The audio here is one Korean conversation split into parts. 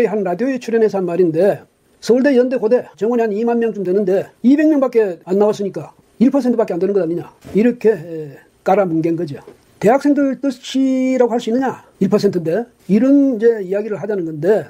한 라디오에 출연해서 한 말인데 서울대, 연대, 고대 정원이 한 2만 명쯤 되는데 200명밖에 안 나왔으니까 1%밖에 안 되는 것 아니냐. 이렇게 깔아뭉갠 거죠. 대학생들 뜻이라고 할 수 있느냐? 1%인데 이런 이제 이야기를 하자는 건데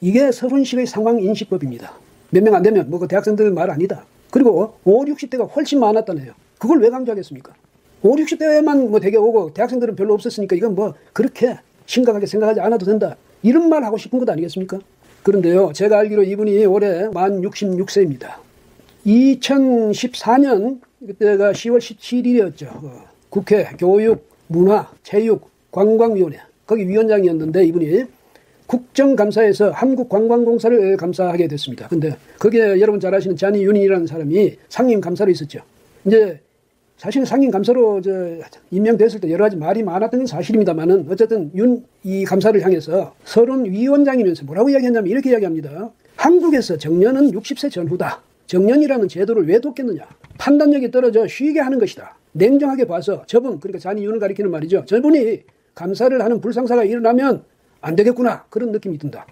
이게 서른식의 상황인식법입니다. 몇 명 안 되면 뭐 그 대학생들 말 아니다. 그리고 5, 60대가 훨씬 많았다네요. 그걸 왜 강조하겠습니까? 5, 60대만 뭐 되게 오고 대학생들은 별로 없었으니까 이건 뭐 그렇게 심각하게 생각하지 않아도 된다. 이런 말 하고 싶은 것 아니겠습니까? 그런데요, 제가 알기로 이분이 올해 만 66세입니다. 2014년 그때가 10월 17일이었죠. 국회 교육, 문화, 체육, 관광위원회 거기 위원장이었는데 이분이 국정감사에서 한국관광공사를 감사하게 됐습니다. 근데 거기에 여러분 잘 아시는 잔이윤이라는 사람이 상임감사로 있었죠. 이제 사실 상임감사로 임명됐을 때 여러 가지 말이 많았던 건 사실입니다만은 어쨌든 이 감사를 향해서 서른 위원장이면서 뭐라고 이야기했냐면 이렇게 이야기합니다. 한국에서 정년은 60세 전후다. 정년이라는 제도를 왜 뒀겠느냐. 판단력이 떨어져 쉬게 하는 것이다. 냉정하게 봐서 저분, 그러니까 잔이윤을 가리키는 말이죠. 저분이 감사를 하는 불상사가 일어나면 안 되겠구나. 그런 느낌이 든다.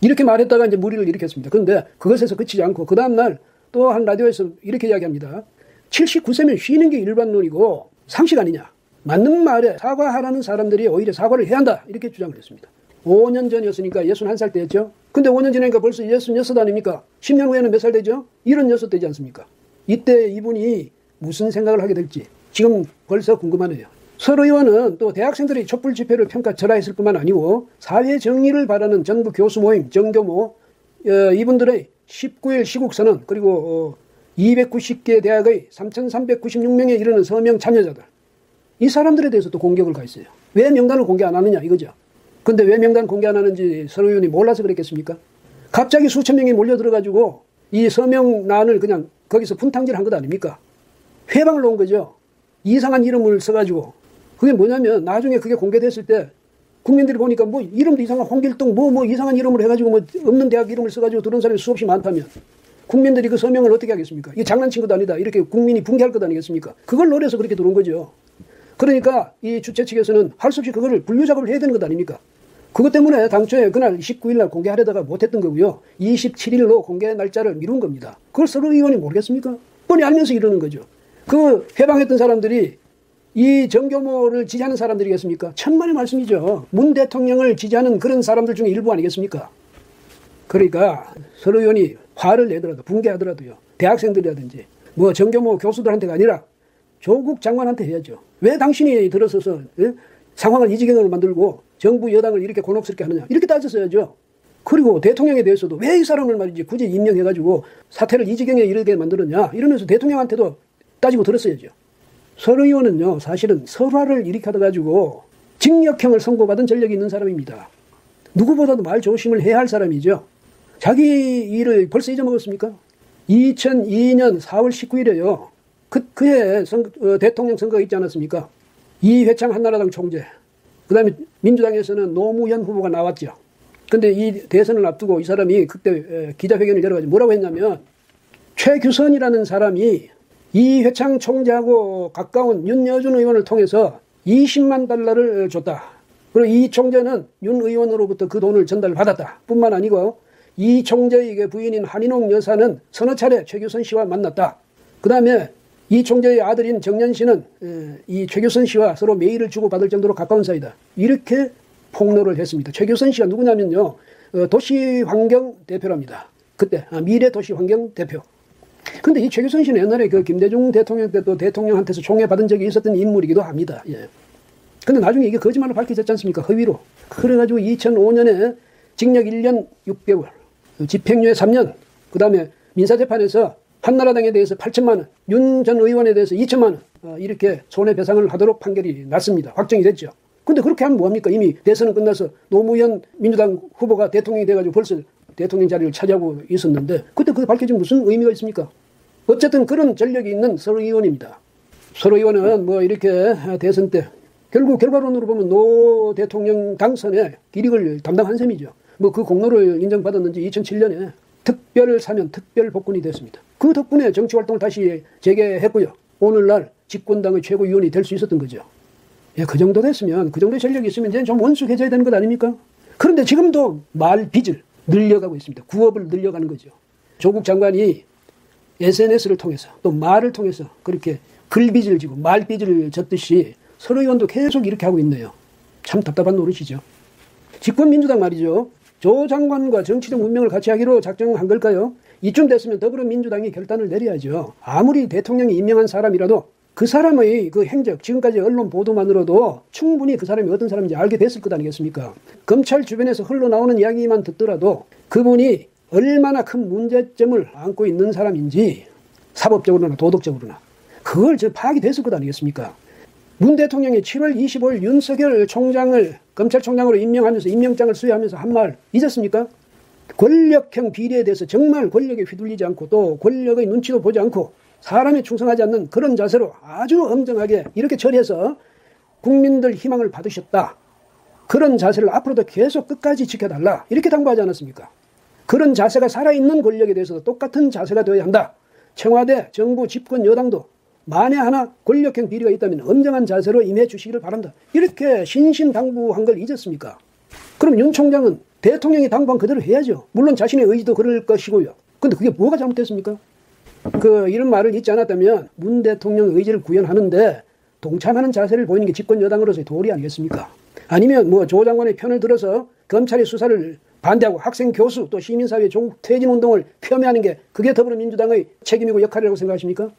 이렇게 말했다가 이제 무리를 일으켰습니다. 그런데 그것에서 그치지 않고 그 다음날 또 한 라디오에서 이렇게 이야기합니다. 79세면 쉬는 게 일반론이고 상식 아니냐. 맞는 말에 사과하라는 사람들이 오히려 사과를 해야 한다. 이렇게 주장을 했습니다. 5년 전이었으니까 61살 때였죠. 근데 5년 지나니까 벌써 66 아닙니까? 10년 후에는 몇 살 되죠? 76 되지 않습니까? 이때 이분이 무슨 생각을 하게 될지 지금 벌써 궁금하네요. 서울의원은 또 대학생들이 촛불 집회를 평가절하했을 뿐만 아니고 사회 정의를 바라는 전국 교수 모임 정교모 이분들의 19일 시국선언 그리고 290개 대학의 3,396명에 이르는 서명 참여자들 이 사람들에 대해서 또 공격을 가했어요. 왜 명단을 공개 안 하느냐 이거죠. 근데 왜 명단 공개 안 하는지 서울의원이 몰라서 그랬겠습니까? 갑자기 수천 명이 몰려들어가지고 이 서명란을 그냥 거기서 분탕질한 것 아닙니까? 회방을 놓은 거죠. 이상한 이름을 써가지고 그게 뭐냐면 나중에 그게 공개됐을 때 국민들이 보니까 뭐 이름도 이상한 홍길동 뭐 이상한 이름을 해가지고 뭐 없는 대학 이름을 써가지고 들어온 사람이 수없이 많다면 국민들이 그 서명을 어떻게 하겠습니까? 이게 장난친 것 아니다. 이렇게 국민이 붕괴할 것 아니겠습니까? 그걸 노려서 그렇게 들어온 거죠. 그러니까 이 주최 측에서는 할 수 없이 그거를 분류 작업을 해야 되는 것 아닙니까? 그것 때문에 당초에 그날 19일 날 공개하려다가 못했던 거고요. 27일로 공개 날짜를 미룬 겁니다. 그걸 서울의원이 모르겠습니까? 뻔히 알면서 이러는 거죠. 그 해방했던 사람들이 이 정교모를 지지하는 사람들이겠습니까? 천만의 말씀이죠. 문 대통령을 지지하는 그런 사람들 중에 일부 아니겠습니까? 그러니까 서울의원이 화를 내더라도 붕괴하더라도요. 대학생들이라든지 뭐 정교모 교수들한테가 아니라 조국 장관한테 해야죠. 왜 당신이 들어서서 상황을 이 지경으로 만들고 정부 여당을 이렇게 곤혹스럽게 하느냐. 이렇게 따졌어야죠. 그리고 대통령에 대해서도 왜 이 사람을 말이지 굳이 임명해가지고 사태를 이 지경에 이르게 만들었냐. 이러면서 대통령한테도 따지고 들었어야죠. 서울의원은요. 사실은 설화를 일으켜다 가지고 징역형을 선고받은 전력이 있는 사람입니다. 누구보다도 말 조심을 해야 할 사람이죠. 자기 일을 벌써 잊어먹었습니까? 2002년 4월 19일에요. 그해 대통령 선거가 있지 않았습니까? 이회창 한나라당 총재. 그 다음에 민주당에서는 노무현 후보가 나왔죠. 근데 이 대선을 앞두고 이 사람이 그때 기자회견을 열어가지고 뭐라고 했냐면 최규선이라는 사람이 이회창 총재하고 가까운 윤여준 의원을 통해서 20만 달러를 줬다. 그리고 이 총재는 윤 의원으로부터 그 돈을 전달받았다. 뿐만 아니고 이 총재의 부인인 한인옥 여사는 서너 차례 최규선 씨와 만났다. 그 다음에 이 총재의 아들인 정년 씨는 이 최규선 씨와 서로 메일을 주고받을 정도로 가까운 사이다. 이렇게 폭로를 했습니다. 최규선 씨가 누구냐면요. 도시환경대표랍니다. 그때 미래도시환경대표. 근데 이 최규선 씨는 옛날에 그 김대중 대통령 때 또 대통령한테서 총애받은 적이 있었던 인물이기도 합니다. 예. 근데 나중에 이게 거짓말로 밝혀졌지 않습니까? 허위로. 그래가지고 2005년에 징역 1년 6개월, 집행유예 3년, 그 다음에 민사재판에서 한나라당에 대해서 8천만 원, 윤 전 의원에 대해서 2천만 원 이렇게 손해배상을 하도록 판결이 났습니다. 확정이 됐죠. 근데 그렇게 하면 뭐합니까? 이미 대선은 끝나서 노무현 민주당 후보가 대통령이 돼가지고 벌써 대통령 자리를 차지하고 있었는데 그때 그게 밝혀지면 무슨 의미가 있습니까? 어쨌든 그런 전력이 있는 서울의원입니다. 서울의원은 뭐 이렇게 대선 때 결국 결과론으로 보면 노 대통령 당선에 기릭을 담당한 셈이죠. 뭐 그 공로를 인정받았는지 2007년에 특별 사면, 특별 복권이 됐습니다. 그 덕분에 정치활동을 다시 재개했고요. 오늘날 집권당의 최고위원이 될 수 있었던 거죠. 예, 그 정도 됐으면, 그 정도의 전력이 있으면 이제 좀 원숙해져야 되는 것 아닙니까? 그런데 지금도 말 빚을 늘려가고 있습니다. 구업을 늘려가는 거죠. 조국 장관이 SNS를 통해서 또 말을 통해서 그렇게 글빚을 지고 말빚을 졌듯이 서로 의원도 계속 이렇게 하고 있네요. 참 답답한 노릇이죠. 집권민주당 말이죠. 조 장관과 정치적 운명을 같이 하기로 작정한 걸까요? 이쯤 됐으면 더불어민주당이 결단을 내려야죠. 아무리 대통령이 임명한 사람이라도 그 사람의 그 행적, 지금까지 언론 보도만으로도 충분히 그 사람이 어떤 사람인지 알게 됐을 것 아니겠습니까? 검찰 주변에서 흘러나오는 이야기만 듣더라도 그분이 얼마나 큰 문제점을 안고 있는 사람인지 사법적으로나 도덕적으로나 그걸 파악이 됐을 것 아니겠습니까? 문 대통령이 7월 25일 윤석열 총장을 검찰총장으로 임명하면서 임명장을 수여하면서 한 말 잊었습니까? 권력형 비리에 대해서 정말 권력에 휘둘리지 않고 또 권력의 눈치도 보지 않고 사람에 충성하지 않는 그런 자세로 아주 엄정하게 이렇게 처리해서 국민들 희망을 받으셨다. 그런 자세를 앞으로도 계속 끝까지 지켜달라. 이렇게 당부하지 않았습니까? 그런 자세가 살아있는 권력에 대해서도 똑같은 자세가 되어야 한다. 청와대, 정부, 집권 여당도 만에 하나 권력형 비리가 있다면 엄정한 자세로 임해 주시기를 바란다. 이렇게 신신당부한 걸 잊었습니까? 그럼 윤 총장은 대통령이 당부한 그대로 해야죠. 물론 자신의 의지도 그럴 것이고요. 근데 그게 뭐가 잘못됐습니까? 이런 말을 잊지 않았다면 문 대통령 의지를 구현하는데 동참하는 자세를 보이는 게 집권 여당으로서의 도리 아니겠습니까? 아니면 조 장관의 편을 들어서 검찰의 수사를 반대하고 학생, 교수, 또 시민사회 조국 퇴진운동을 폄훼하는 게 그게 더불어민주당의 책임이고 역할이라고 생각하십니까?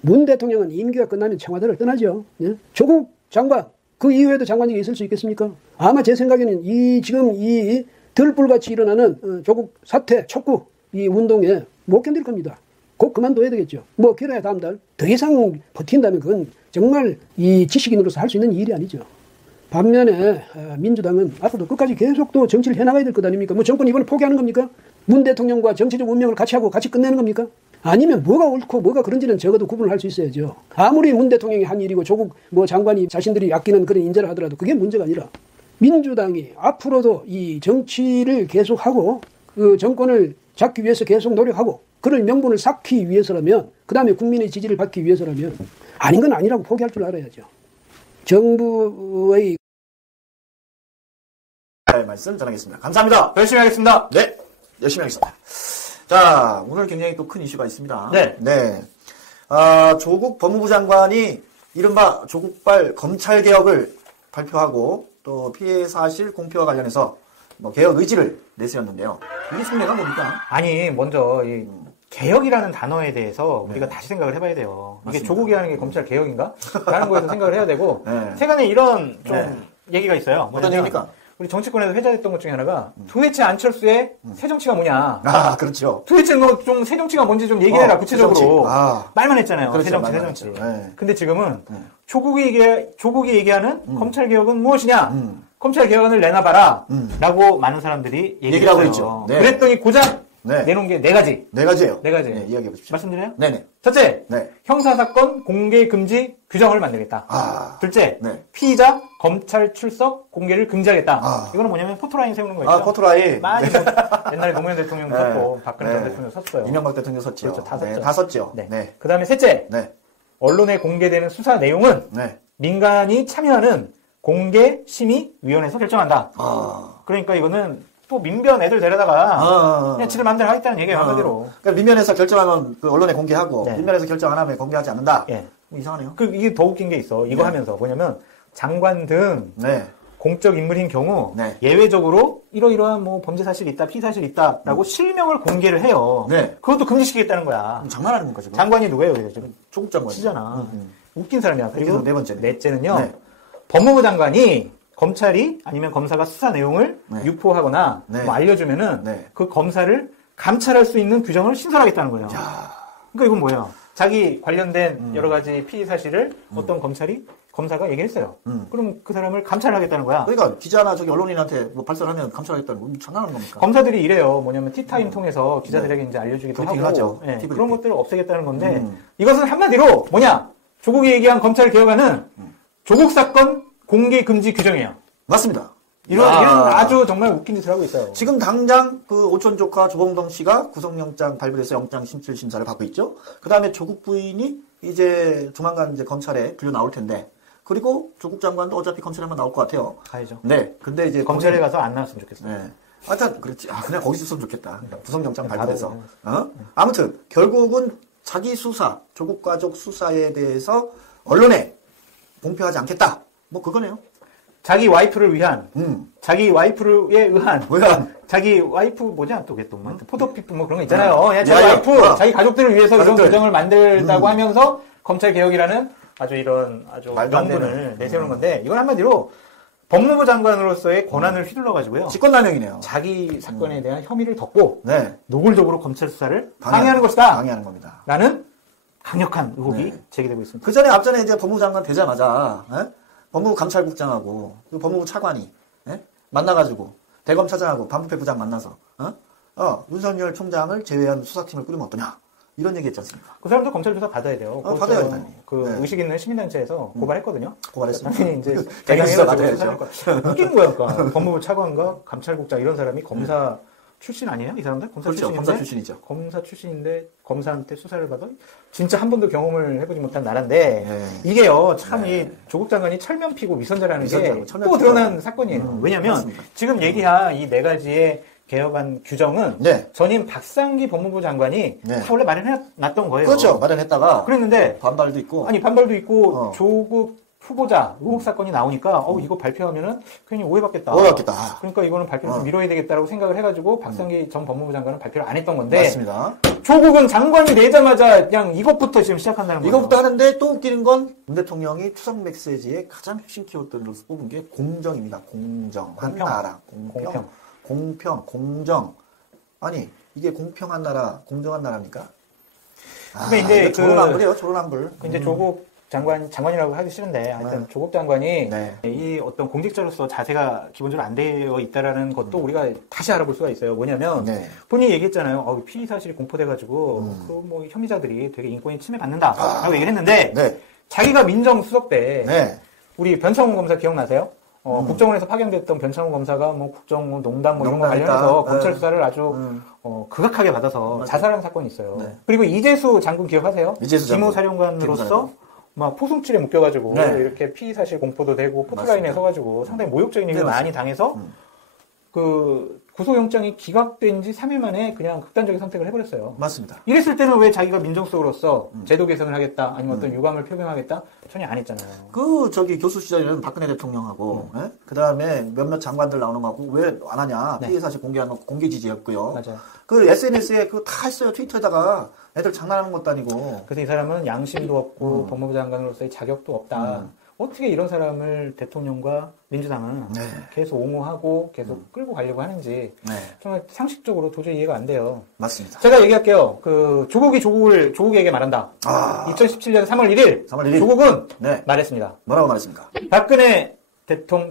문 대통령은 임기가 끝나면 청와대를 떠나죠. 예? 조국 장관, 그 이후에도 장관직이 있을 수 있겠습니까? 아마 제 생각에는 지금 이 들불같이 일어나는 조국 사퇴, 촉구 이 운동에 못 견딜 겁니다. 곧 그만둬야 되겠죠. 길어야 다음 달. 더 이상 버틴다면 그건 정말 이 지식인으로서 할 수 있는 일이 아니죠. 반면에 민주당은 앞으로도 끝까지 계속 또 정치를 해나가야 될 것 아닙니까? 정권 이번에 포기하는 겁니까? 문 대통령과 정치적 운명을 같이 하고 같이 끝내는 겁니까? 아니면 뭐가 옳고 뭐가 그런지는 적어도 구분을 할 수 있어야죠. 아무리 문 대통령이 한 일이고 조국 장관이 자신들이 아끼는 그런 인재를 하더라도 그게 문제가 아니라 민주당이 앞으로도 이 정치를 계속하고 그 정권을 잡기 위해서 계속 노력하고 그럴 명분을 쌓기 위해서라면 그 다음에 국민의 지지를 받기 위해서라면 아닌 건 아니라고 포기할 줄 알아야죠. 정부의 말씀 전하겠습니다. 감사합니다. 열심히 하겠습니다. 네, 열심히 하겠습니다. 자, 오늘 굉장히 또 큰 이슈가 있습니다. 네. 조국 법무부 장관이 이른바 조국발 검찰개혁을 발표하고 또 피해 사실 공표와 관련해서 개혁 의지를 내세웠는데요. 이게 속내가 뭡니까? 아니, 먼저 이 개혁이라는 단어에 대해서 우리가 다시 생각을 해봐야 돼요. 이게 맞습니다. 조국이 하는 게 검찰 개혁인가? 라는 거에서 생각을 해야 되고 네. 최근에 이런 좀 얘기가 있어요. 어떤 얘기입니까? 우리 정치권에서 회자됐던 것 중에 하나가 도대체 안철수의 새 정치가 뭐냐? 그렇죠. 도대체 너 좀 새 정치가 뭔지 좀 얘기해라 구체적으로. 말만 했잖아요. 그렇죠, 새 정치. 네. 근데 지금은 조국이 얘기하는 검찰 개혁은 무엇이냐? 검찰 개혁안을 내놔봐라. 라고 많은 사람들이 얘기를 하고 했어요. 있죠. 네. 그랬더니 고작 네. 내놓은 게 4가지. 네 가지예요. 네 가지. 네, 이야기해 보십시오. 말씀드려요? 네네. 첫째, 네. 형사사건 공개 금지 규정을 만들겠다. 둘째, 네. 피의자 검찰 출석 공개를 금지하겠다. 이거는 뭐냐면 포토라인 세우는 거예요. 포토라인. 많이 옛날에 노무현 대통령도 썼고 박근혜 전 대통령 썼어요. 이명박 대통령 썼죠. 그렇죠. 다 썼죠. 다 썼죠. 네. 그 다음에 셋째, 언론에 공개되는 수사 내용은 민간이 참여하는 공개심의위원회에서 결정한다. 그러니까 이거는 또 민변 애들 데려다가 그냥 지들 마음대로 하겠다는 얘기예요. 한마디로. 그러니까 민변에서 결정하면 그 언론에 공개하고 민변에서 결정 안 하면 공개하지 않는다. 이상하네요. 이게 더 웃긴 게 있어. 이거 하면서 뭐냐면 장관 등 공적 인물인 경우 예외적으로 이러이러한 범죄 사실이 있다, 피의 사실이 있다라고 실명을 공개를 해요. 그것도 금지시키겠다는 거야. 장난하는 건가 지금? 장관이 누구예요? 지금 조국 장관. 치잖아. 웃긴 사람이야. 그리고 넷째는요. 법무부 장관이 검찰이 아니면 검사가 수사 내용을 유포하거나 알려주면은 그 검사를 감찰할 수 있는 규정을 신설하겠다는 거예요. 그러니까 이건 뭐예요? 자기 관련된 여러 가지 피의 사실을 어떤 검사가 얘기했어요. 그럼 그 사람을 감찰하겠다는 거야. 그러니까 기자나 언론인한테 발설하면 감찰하겠다는 거 장난하는 겁니까? 검사들이 이래요. 뭐냐면 티타임 통해서 기자들에게 이제 알려주기도 하고 하죠. 그런 것들을 없애겠다는 건데 이것은 한마디로 뭐냐? 조국이 얘기한 검찰 개혁안은 조국 사건 공개 금지 규정이에요. 맞습니다. 이런 아주 정말 웃긴 짓을 하고 있어요. 지금 당장 그 오촌 조카 조봉동 씨가 구속영장 발부돼서 영장 심칠 심사를 받고 있죠. 그 다음에 조국 부인이 이제 조만간 이제 검찰에 불려 나올 텐데 그리고 조국 장관도 어차피 검찰에 한번 나올 것 같아요. 가야죠. 네. 근데 이제 검찰에 가서 안 나왔으면 좋겠어요. 네. 하여튼 그렇지. 그냥 거기 있었으면 좋겠다. 구속영장 발부해서. 아무튼 결국은 자기 수사, 조국 가족 수사에 대해서 언론에 공표하지 않겠다. 뭐 그거네요. 자기 와이프를 위한, 자기 와이프에 의한, 자기 와이프 뭐냐 또 포도피프 뭐 그런 거 있잖아요. 그냥 자기 와이프, 자기 가족들을 위해서 이런 규정을 만들다고 하면서 검찰 개혁이라는 아주 명분을 내세우는 건데 이건 한마디로 법무부 장관으로서의 권한을 휘둘러가지고요. 직권남용이네요. 자기 사건에 대한 혐의를 덮고 네. 노골적으로 검찰 수사를 방해하는 것이다. 방해하는 겁니다. 라는 강력한 의혹이 제기되고 있습니다. 그 전에 앞전에 이제 법무부 장관 되자마자 법무부 감찰국장하고 법무부 차관이 만나가지고 대검차장하고 반부패 부장 만나서 윤석열 총장을 제외한 수사팀을 꾸리면 어떠냐 이런 얘기 했지 않습니까? 그 사람도 검찰 조사 받아야 돼요. 받아야 돼요. 의식 있는 시민단체에서 고발했거든요. 고발했습니다. 당연히 이제 대검에서 받아야죠. 웃긴 거야. 그러니까 법무부 차관과 감찰국장 이런 사람이 검사 출신 아니에요? 이 사람들? 검사 그렇죠. 출신인데? 검사 출신이죠. 검사 출신인데 검사한테 수사를 받아? 진짜 한 번도 경험을 해보지 못한 나라인데 이게요. 참 이 조국 장관이 철면 피고 위선자라는 게 또 드러난 사건이에요. 왜냐면 맞습니다. 지금 얘기한 이 네 가지의 개혁안 규정은 전임 박상기 법무부 장관이 다 원래 마련해놨던 거예요. 그렇죠. 마련했다가 그랬는데 반발도 있고 반발도 있고 조국 후보자 의혹 사건이 나오니까 이거 발표하면은 괜히 오해받겠다. 그러니까 이거는 발표를 좀 미뤄야 되겠다라고 생각을 해가지고 박상기 전 법무부 장관은 발표를 안 했던 건데. 맞습니다. 조국은 장관이 되자마자 그냥 이것부터 지금 시작한다는 거예요. 이것부터 하는데 또 웃기는 건 문 대통령이 추석 메시지의 가장 핵심 키워드로서 뽑은 게 공정입니다. 공정한 나라. 공평, 공정. 아니 이게 공평한 나라, 공정한 나라입니까? 근데 이제 조론왕불이에요, 조론왕불. 이제 조국 장관이라고 하기 싫은데, 하여튼 조국 장관이 이 어떤 공직자로서 자세가 기본적으로 안 되어 있다라는 것도 우리가 다시 알아볼 수가 있어요. 뭐냐면, 본인이 얘기했잖아요. 피의 사실이 공포돼가지고, 뭐 혐의자들이 되게 인권이 침해받는다. 라고 얘기를 했는데, 자기가 민정수석 때, 우리 변창훈 검사 기억나세요? 국정원에서 파견됐던 변창훈 검사가 뭐 국정 농단 뭐 이런 거 관련해서 검찰 수사를 아주 극악하게 받아서 자살한 사건이 있어요. 그리고 이재수 장군 기억하세요? 기무사령관으로서 막 포승줄에 묶여가지고 이렇게 피의 사실 공포도 되고 포트라인에 서가지고 상당히 모욕적인 일을 많이 당해서 그 구속영장이 기각된 지 3일 만에 그냥 극단적인 선택을 해버렸어요. 맞습니다. 이랬을 때는 왜 자기가 민정수석으로서 제도 개선을 하겠다, 아니면 어떤 유감을 표명하겠다? 전혀 안 했잖아요. 교수 시절에는 박근혜 대통령하고, 그 다음에 몇몇 장관들 나오는 거하고 왜 안 하냐. 피해 사실 공개하는 거 공개 지지였고요. 맞아요. 그 SNS에 그거 다 했어요. 트위터에다가 애들 장난하는 것도 아니고. 그래서 이 사람은 양심도 없고 법무부 장관으로서의 자격도 없다. 어떻게 이런 사람을 대통령과 민주당은 계속 옹호하고 계속 끌고 가려고 하는지 정말 상식적으로 도저히 이해가 안 돼요. 맞습니다. 제가 얘기할게요. 조국이 조국에게 말한다. 2017년 3월 1일 조국은 말했습니다. 뭐라고 말했습니까? 박근혜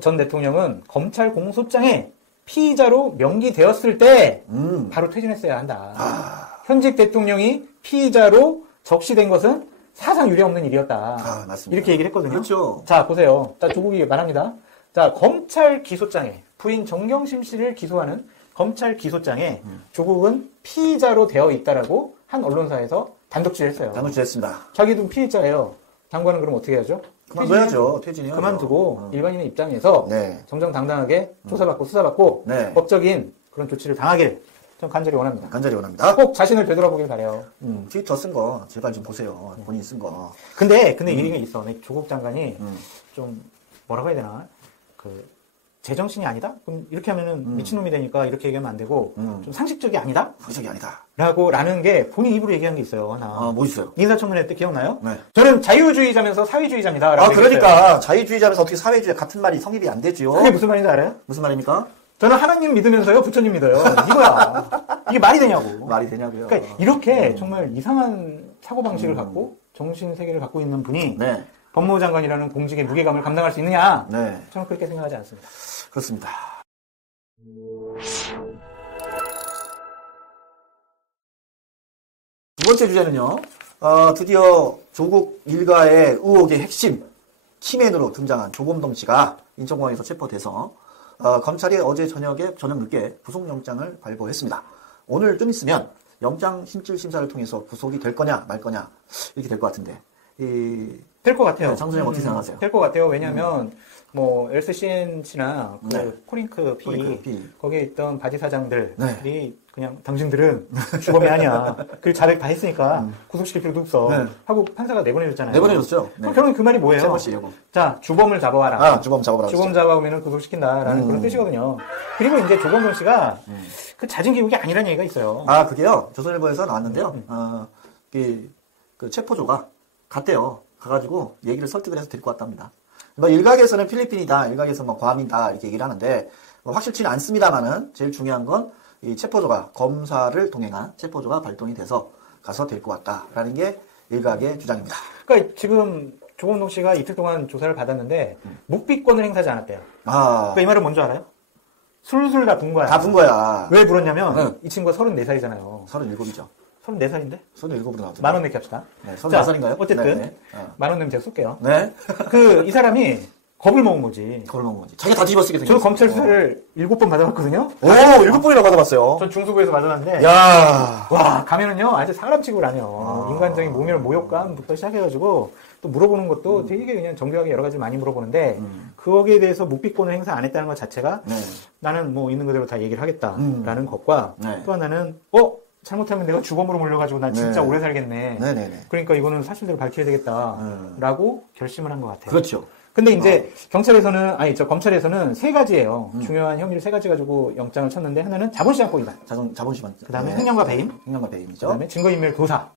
전 대통령은 검찰 공소장에 피의자로 명기되었을 때 바로 퇴진했어야 한다. 현직 대통령이 피의자로 적시된 것은 사상 유례없는 일이었다. 맞습니다. 이렇게 얘기를 했거든요. 그렇죠. 자, 보세요. 자, 조국이 말합니다. 자, 검찰 기소장에 부인 정경심 씨를 기소하는 검찰 기소장에 조국은 피의자로 되어 있다라고 한 언론사에서 단독 취재했어요. 단독 취재했습니다. 자기도 피의자예요. 장관은 그럼 어떻게 해야죠? 그만둬야죠. 퇴진해야죠. 그만두고 일반인의 입장에서 정정당당하게 조사받고 수사받고 법적인 그런 조치를 당하길 전 간절히 원합니다. 간절히 원합니다. 꼭 자신을 되돌아보길 바래요. 트위터 쓴 거 제발 좀 보세요. 본인이 쓴 거. 근데 얘기가 있어. 조국 장관이 좀 뭐라고 해야 되나? 제정신이 아니다? 그럼 이렇게 하면은 미친놈이 되니까 이렇게 얘기하면 안 되고 좀 상식적이 아니다? 상식적이 아니다. 라는 게 본인 입으로 얘기한 게 있어요. 하나. 뭐 있어요? 인사청문회 때 기억나요? 저는 자유주의자면서 사회주의자입니다. 라고 그러니까 자유주의자면서 어떻게 사회주의 같은 말이 성립이 안 되죠? 그게 무슨 말인지 알아요? 무슨 말입니까? 저는 하나님 믿으면서요, 부처님 믿어요. 이거야. 이게 말이 되냐고. 말이 되냐고요. 그러니까 이렇게 정말 이상한 사고방식을 갖고 정신세계를 갖고 있는 분이 법무부 장관이라는 공직의 무게감을 감당할 수 있느냐? 저는 그렇게 생각하지 않습니다. 그렇습니다. 두 번째 주제는요. 드디어 조국 일가의 의혹의 핵심 키맨으로 등장한 조범동 씨가 인천공항에서 체포돼서 검찰이 어제 저녁 늦게 구속영장을 발부했습니다. 오늘 좀 있으면 영장 심질 심사를 통해서 구속이 될 거냐 말 거냐 이렇게 될 것 같은데 될 것 같아요. 네, 장소장 어떻게 생각하세요? 될 것 같아요. 왜냐하면 뭐 LCCNC나 그 네. 코링크 P 거기에 있던 바지 사장들이 네. 그냥 당신들은 주범이 아니야. 그 자백 다 했으니까 구속시킬 필요도 없어. 네. 하고 판사가 내보내줬잖아요. 내보내줬죠. 네. 그럼 결국은 그 말이 뭐예요? 자, 주범을 잡아와라. 주범 잡아라. 주범 잡아오면 구속시킨다라는 그런 뜻이거든요. 그리고 이제 조범동 씨가 그 잦은 기록이 아니라는 얘기가 있어요. 그게요. 조선일보에서 나왔는데요. 그 체포조가 갔대요. 가가지고 얘기를 설득을 해서 데리고 왔답니다. 뭐 일각에서는 필리핀이다, 일각에서 뭐 괌이다 이렇게 얘기를 하는데 뭐 확실치는 않습니다만은 제일 중요한 건 이 체포조가 검사를 동행한 체포조가 발동이 돼서 가서 데리고 왔다라는 게 일각의 주장입니다. 그러니까 지금 조범동 씨가 이틀 동안 조사를 받았는데 묵비권을 행사하지 않았대요. 그러니까 이 말은 뭔지 알아요? 술술 다 분 거야. 다 분 거야. 왜 불었냐면 이 친구가 34살이잖아요. 37이죠. 34살인데? 37으로 나왔죠. 만원 내기 합시다. 네, 34살인가요? 어쨌든 만원 내면 제가 쏠게요. 네. 이 사람이 겁을 먹은 거지. 겁을 먹은 거지. 자기가 다 뒤집어쓰게 생겼어. 저 검찰 수사를 7번 받아봤거든요. 오, 7번이나 받아봤어요. 전 중수부에서 받아봤는데. 야, 와, 가면은요, 아주 사람 취급을 안 해요. 인간적인 모욕감부터 시작해가지고, 또 물어보는 것도 되게 그냥 정교하게 여러 가지 많이 물어보는데, 거기에 대해서 묵비권을 행사 안 했다는 것 자체가, 나는 뭐 있는 그대로 다 얘기를 하겠다라는 것과, 또 하나는, 잘못하면 내가 주범으로 몰려가지고 난 진짜 오래 살겠네. 그러니까 이거는 사실대로 밝혀야 되겠다라고 결심을 한 것 같아요. 그렇죠. 근데 이제 검찰에서는 세 가지예요. 중요한 혐의를 세 가지 가지고 영장을 쳤는데 하나는 자본시장법위반. 자본시장. 그다음에 횡령과 배임. 횡령과 배임이죠. 그다음에 증거인멸 교사.